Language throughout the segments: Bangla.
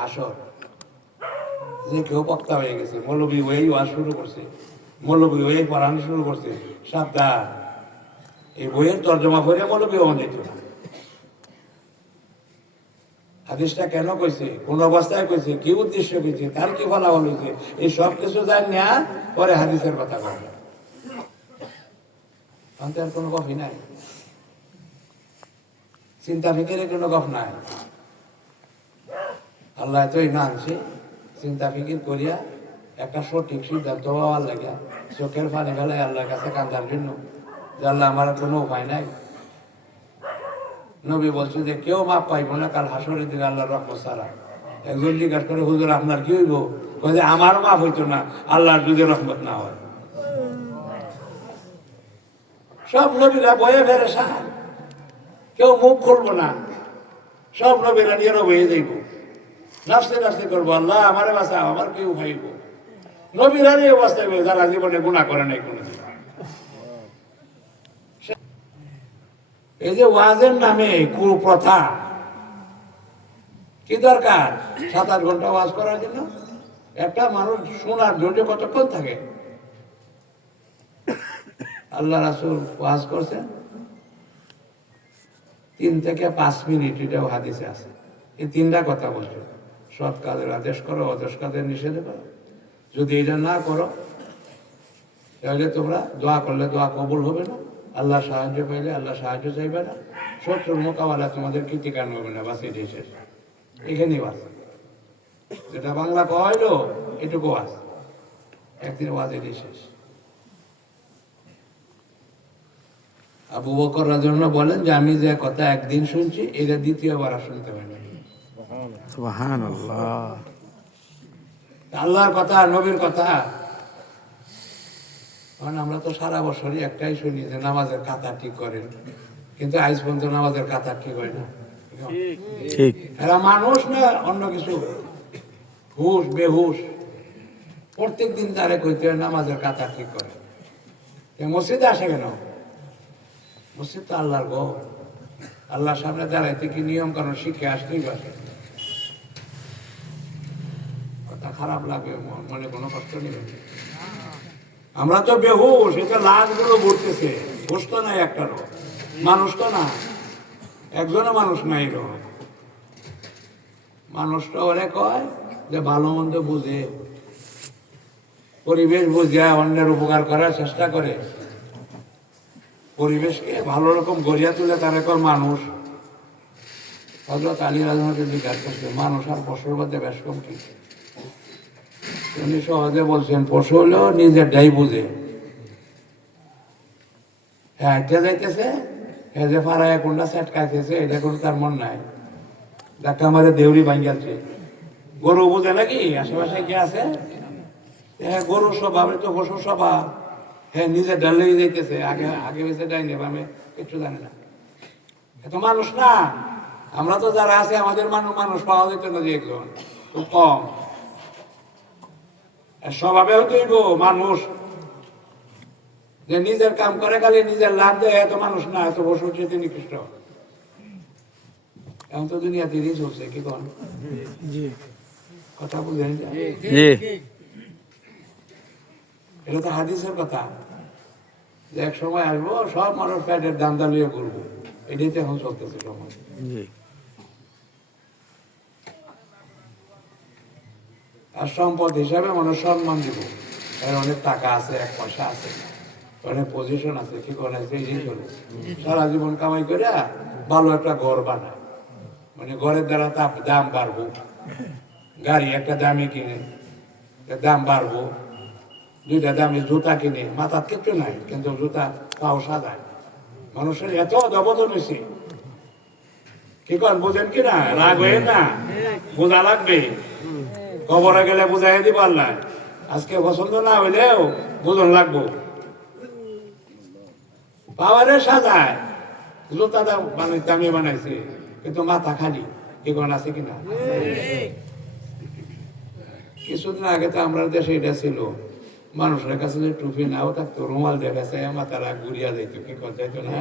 হাসর, যে কেউ বক্তা হয়ে গেছে মৌলবী ওই ওয়াজ শুরু করছে মৌলবী ওই পড়ানো শুরু করছে, সাবধান। এই বইয়ের তর্জমা করে মৌলবী হওয়া যেত না। হাদিসটা কেন কইছে, কোন অবস্থায় কইছে, কি উদ্দেশ্য কইছে, তার কি ফলাফল হয়েছে এই সব কিছু জান না পরে হাদিসের কথা বলে। আর কোনো কফি নাই। চিন্তা ফিকিরে কোনো গপ নাই। আল্লাহ তো না আনছে চিন্তা ফিকির করিয়া একটা সঠিক সিদ্ধান্ত হওয়ার লাগে চোখের পানি ফেলে আল্লাহর কাছে কান্দার জন্য। যে আল্লাহ আমার কোনো উপায় নাই। নবী বলছে যে কেউ মাপ পাইব না, কাল হাসরের দিন আল্লাহর রহমত সারা একজন জিজ্ঞাসা করে, হুজুর, আপনার কি হইব? যে আমার মাপ হইতো না, আল্লাহর যদি রহমত না হয়। সব নবীরা বয়ে ফেরে সার। কেউ মুখ খুলবো না। সব নবীরা নিয়ে বয়ে যাইব। নাচতে নাচতে করব, আল্লাহ আমারে বাসা আমার কেউ ভাইব। নবীরা নিয়ে অবস্থায় যারা জীবনে গুণা করে নাই কোনো এই যে ওয়াজের নামে কুপ্রথা, কি দরকার? সাত আট ঘণ্টা ওয়াজ করার জন্য? একটা মানুষ শোনার ধৈর্য কতক্ষণ থাকে? আল্লাহ রাসুল ওয়াজ করছেন, তিন থেকে পাঁচ মিনিট, এটাও হাদিসে আছে। এই তিনটা কথা বলছে। সৎ কাজের আদেশ করো অদেশ কাজের নিষেধ করো। যদি এটা না করো, তাহলে তোমরা দোয়া করলে দোয়া কবুল হবে না। আল্লাহ সাহায্য পাইলে আল্লাহ সাহায্য চাইবে না। শত্রুর মোকাবেলা তোমাদের কৃতিকান হবে না বাস শেষ। এখানেই বাস যেটা বাংলা কয়লো, এটুকু বাস একদিন এটাই শেষ। আবু বকর রাজন বলেন যে, আমি যে কথা একদিন শুনছি, এটা দ্বিতীয়বার আর শুনতে সুবহানাল্লাহ আল্লাহর কথা নবীর কথা। কারণ আমরা তো সারা বছরই একটাই শুনি যে নামাজের কাতা ঠিক করেন। কিন্তু আজ পর্যন্ত নামাজের কাতা ঠিক হয় না। ঠিক। এরা মানুষ না অন্য কিছু। হুশ বেহুশ। প্রত্যেক দিন তারে কইতে হয় নামাজের কাতা ঠিক করে মসজিদে আসে কেন? মসজিদ তো আল্লাহর গো আল্লাহর সামনে দাঁড়াইতে কি নিয়ম কারণ শিখে আসতেই পারে কথা খারাপ লাগে মনে কোনো কষ্ট নেই। আমরা তো বেহুশ এটা লাশগুলো ঘুরতেছে হুশ তো নাই একটারও মানুষ তো না একজনও মানুষ নাই রো। মানুষটা ওরে কয় যে ভালো মন্দ বুঝে। পরিবেশ বুঝে, অন্যের উপকার করার চেষ্টা করে। পরিবেশকে ভালো রকম গড়িয়া তুলে তার এখন মানুষ। হজরত আলী রাজনাকে জিজ্ঞাসা করছে, মানুষ আর পশুর মধ্যে বেশ কম কি? উনি সহজে বলছেন, পশু হলেও নিজের ডাই বুঝে। হ্যাঁ এটা যাইতেছে হ্যাঁ যে ফারায় কোনটা সেট খাইতেছে, এটা কোনো তার মন নাই। দেখা আমাদের দেউরি ভাঙ্গাচ্ছে। গরু বুঝে নাকি? আশেপাশে কে আছে? হ্যাঁ গরু স্বভাব তো পশু স্বভাব। হ্যাঁ নিজে ডালেই যাইতেছে। আগে আগে বেঁচে ডাই নেব আমি কিচ্ছু জানি না। এ তো মানুষ না। আমরা তো যারা আছে, আমাদের মানুষ মানুষ পাওয়া যেত না যে একজন। খুব কম। স্বভাবেও তৈব মানুষ। যে নিজের কাম করে খালি নিজের লাভ দেয় এত মানুষ না এত বসে চেতে নিকৃষ্ট এখন তো দুনিয়া দিদি চলছে কি কন? কথা বুঝেন জি এটা তো হাদিসের কথা। যে এক সময় আসব সব মানুষ প্যাটের দাম দামিয়ে করব এটাই তো এখন চলতেছে সময় জি আর সম্পদ হিসাবে মানুষ সম্মান দিব। এর অনেক টাকা আছে, এক পয়সা আছে। অনেক পজিশন আছে, কি করে আছে, এই করে সারা জীবন কামাই করে ভালো একটা ঘর বানায়। মানে ঘরের দ্বারা তার দাম বাড়বো। গাড়ি একটা দামে কিনে দাম বাড়বো। দুইটা দামি জুতা কিনে মাথার কিচ্ছু নাই কিন্তু জুতা পাও সাদায় মানুষের এত দবদন হয়েছে। কি কন, বোঝেন কি না? রাগ হয়ে না? বোঝা লাগবে। কবরে গেলে বুঝাই দিব আল্লাহ আজকে পছন্দ না হইলেও বুঝন লাগবো। পাওয়ারে সাজায়। জুতা দাম মানে দামি বানাইছে কিন্তু মাথা খালি। এগুলো আছে কিনা? কিছুদিন আগে তো আমরা দেশে এটা ছিল। মানুষের কাছে যে টুপি নাও থাকতো রুমাল দেখাছে মাথারা ঘুরিয়া যাইতো কি কথা না?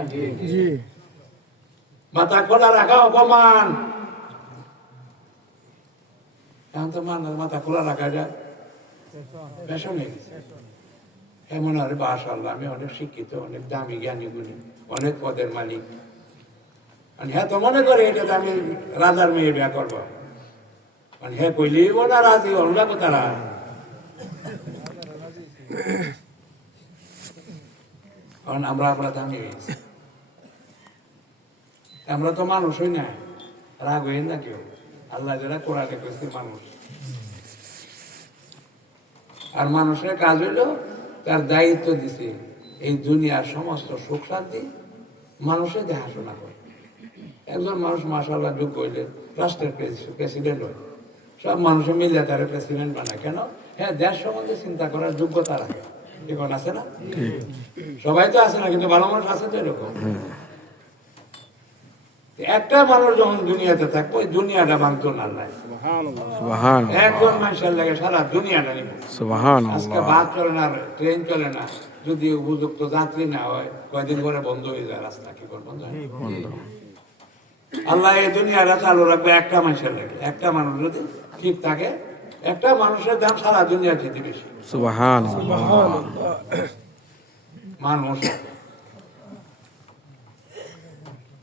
মাথা খোলা রাখা অপমান। এখন তো মানুষ মাথা খোলা রাখা যায়। ফ্যাশন এমন আর বাসাল্লাহ আমি অনেক শিক্ষিত, অনেক দামি জ্ঞানী গুণী, অনেক পদের মালিক। আর হ্যাঁ তো মনে করে এটা তো আমি রাজার মেয়ে বিয়া করব। মানে হ্যাঁ কইলেই না রাজি, অন্য তারা কারণ আমরা আমরা দামি। আমরা তো মানুষই না, রাগ হইন না কেউ। আল্লাহ যারা কোরআনে করেছে মানুষ। আর মানুষের কাজ হইল তার দায়িত্ব দিছে এই দুনিয়ার সমস্ত সুখ শান্তি মানুষের দেখাশোনা করে। একজন মানুষ মাসাল্লাহ যোগ্য হইলেন রাষ্ট্রের প্রেসিডেন্ট হয়। সব মানুষে মিলে তারা প্রেসিডেন্ট বানায়। কেন? হ্যাঁ দেশ সম্বন্ধে চিন্তা করার যোগ্যতা রাখে। এখন আছে না? সবাই তো আছে না কিন্তু ভালো মানুষ আছে তো এরকম। একটা মানুষ যখন দুনিয়াতে থাকব ওই দুনিয়াটা ভাঙতো না। সুবহান একজন মানুষের লাগে সারা দুনিয়াটা নিব। আজকে বাস চলে না ট্রেন চলে না যদি উপযুক্ত যাত্রী না হয় কয়দিন পরে বন্ধ হয়ে যায় রাস্তা কি করে বন্ধ হয়? আল্লাহ এই দুনিয়াটা চালু রাখবে একটা মানুষের লাগে। একটা মানুষ যদি ঠিক থাকে একটা মানুষের দাম সারা দুনিয়া খেতে বেশি। মানুষ।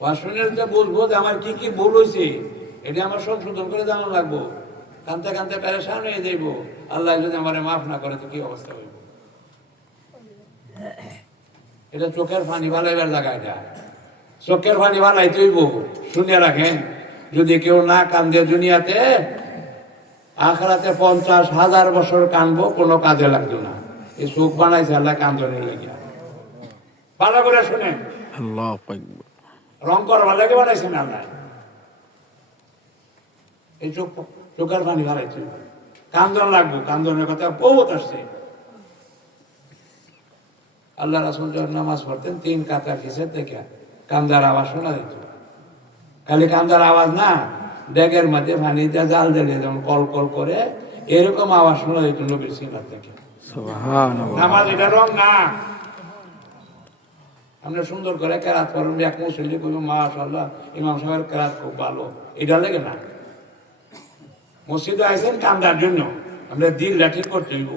ওয়াশনের যে বুঝব যে আমার কি কি ভুল হয়েছে এটা আমার সংশোধন করে জানা লাগবো। কানতে কানতে প্যারেশান হয়ে যাইব। আল্লাহ যদি আমার মাফ না করে তো কি অবস্থা হইব? এটা চোখের পানি ভালাইবার জায়গা এটা। চোখের পানি ভালাই তৈব শুনিয়ে রাখেন। যদি কেউ না কান্দে দুনিয়াতে, আখরাতে পঞ্চাশ হাজার বছর কানবো, কোনো কাজে লাগতো না। এই চোখ বানাইছে, আল্লাহ কান্দনের লেগে ভালো করে শুনেন। আল্লাহু রং করবার লাগে বানাইছেন আল্লাহ এই চোখ চোখের পানি বাড়াইছে কান্দন লাগবো কান্দনের কথা বহুত আসছে। আল্লাহ রাসুল যখন নামাজ পড়তেন তিন কাতার কিসের থেকে কান্দার আওয়াজ শোনা যেত। খালি কান্দার আওয়াজ না ডেগের মধ্যে পানিতে জাল দিলে যেমন কল কল করে এরকম আওয়াজ শোনা যেত নবীর সিনার থেকে। নামাজ এটা রং না। আমরা সুন্দর করে কেরাত করেন, এক মুসল্লি করব মাশাল্লাহ ইমাম সাহেবের কেরাত খুব ভালো। এটা লেগে না। মসজিদে আইসেন কান্দার জন্য। আমরা দিল লাঠি করতে হইব।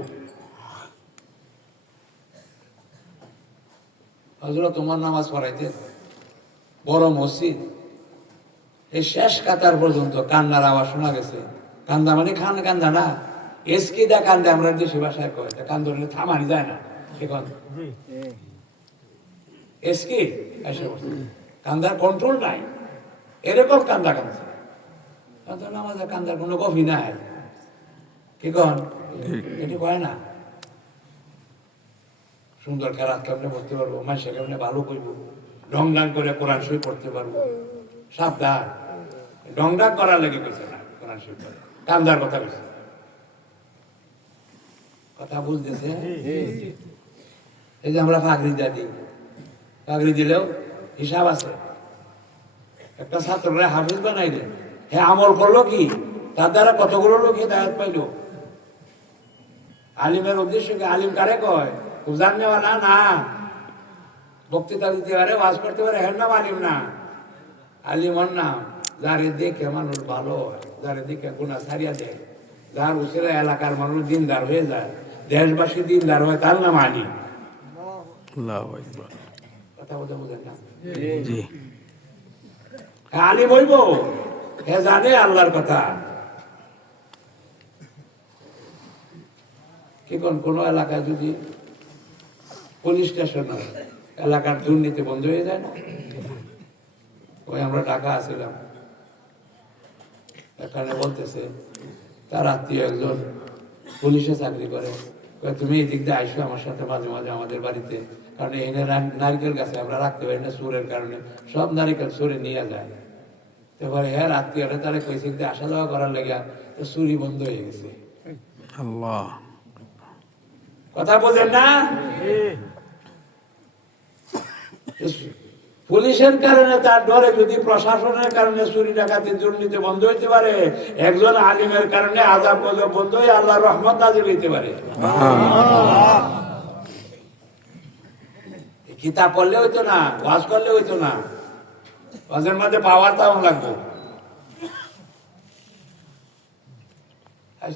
হজরত তোমার নামাজ পড়াইতে বড় মসজিদ। এই শেষ কাতার পর্যন্ত কান্নার আওয়াজ শোনা গেছে। কান্দা মানে খান কান্দা না। এসকি দা কান্দে আমরা দেশি ভাষায় কয় কান্দন থামানি যায় না। এখন। এসকি? এসে। কান্দার কন্ট্রোল নাই। এরকম কান্দা কান্দা আমাদের কান্দার কোনো কফি নাই। কি কন? এটি কয় না? সুন্দর খেলা কেমনে পড়তে পারব? মাসে কেমনে ভালো করব? ডং ডাং করে কোরআন শরীফ পড়তে পারব? সাবধান। ডং ডাং করার লেগে কইছে না, কোরআন পড়ে। কান্দার কথা কইছে। কথা বুঝতেছে? এই যে আমরা ফাঁকরি দিই চাকরি দিলেও হিসাব আছে। একটা ছাত্ররা হাফিজ বানাইলে। হে আমল করল কি? তার দ্বারা কতগুলো লোক দায়িত্ব পাইল? আলিমের উদ্দেশ্য কি? আলিম কারে কয়? উজান নেওয়া না না। বক্তৃতা দিতে পারে, ওয়াজ করতে পারে, হের নাম আলিম না। আলিম ওর নাম, যারে দেখে মানুষ ভালো হয়, যারে দেখে গুণা ছাড়িয়া দেয়। যার উচিত এলাকার মানুষ দিনদার হয়ে যায়, দেশবাসী দিনদার হয়, তার নাম আলিম। আল্লাহু কথা বোঝেন না জি। আলিম হে জানে আল্লাহর কথা। কি কোন কোন এলাকায় যদি পুলিশ স্টেশন এলাকার দুর্নীতি বন্ধ হয়ে যায় না? ওই আমরা টাকা আসছিলাম এখানে বলতেছে তার আত্মীয় একজন পুলিশে চাকরি করে। তুমি এই দিক দিয়ে আইসো আমার সাথে মাঝে মাঝে আমাদের বাড়িতে। কারণ রা- নারকেল গাছে আমরা রাখতে পারি না সুরের কারণে। সব নারিকেল সুরে নিয়ে যায়। এবারে হ্যাঁ আত্মীয়রা তারা কইছে যে আসা যাওয়া করার লেগে তো চুরি বন্ধ হয়ে গেছে। আল্লাহ। কথা বোঝেন না? পুলিশের কারণে তার ডরে যদি প্রশাসনের কারণে চুরি ডাকাতি দুর্নীতি বন্ধ হইতে পারে, একজন আলিমের কারণে আজাব গজব বন্ধ হয়ে আল্লাহ রহমত নাজিল হইতে পারে। কিতাব পড়লে হইতো না, ওয়াজ করলে হইতো না। ওয়াজের মধ্যে পাওয়ার তেমন লাগবে ওয়াজ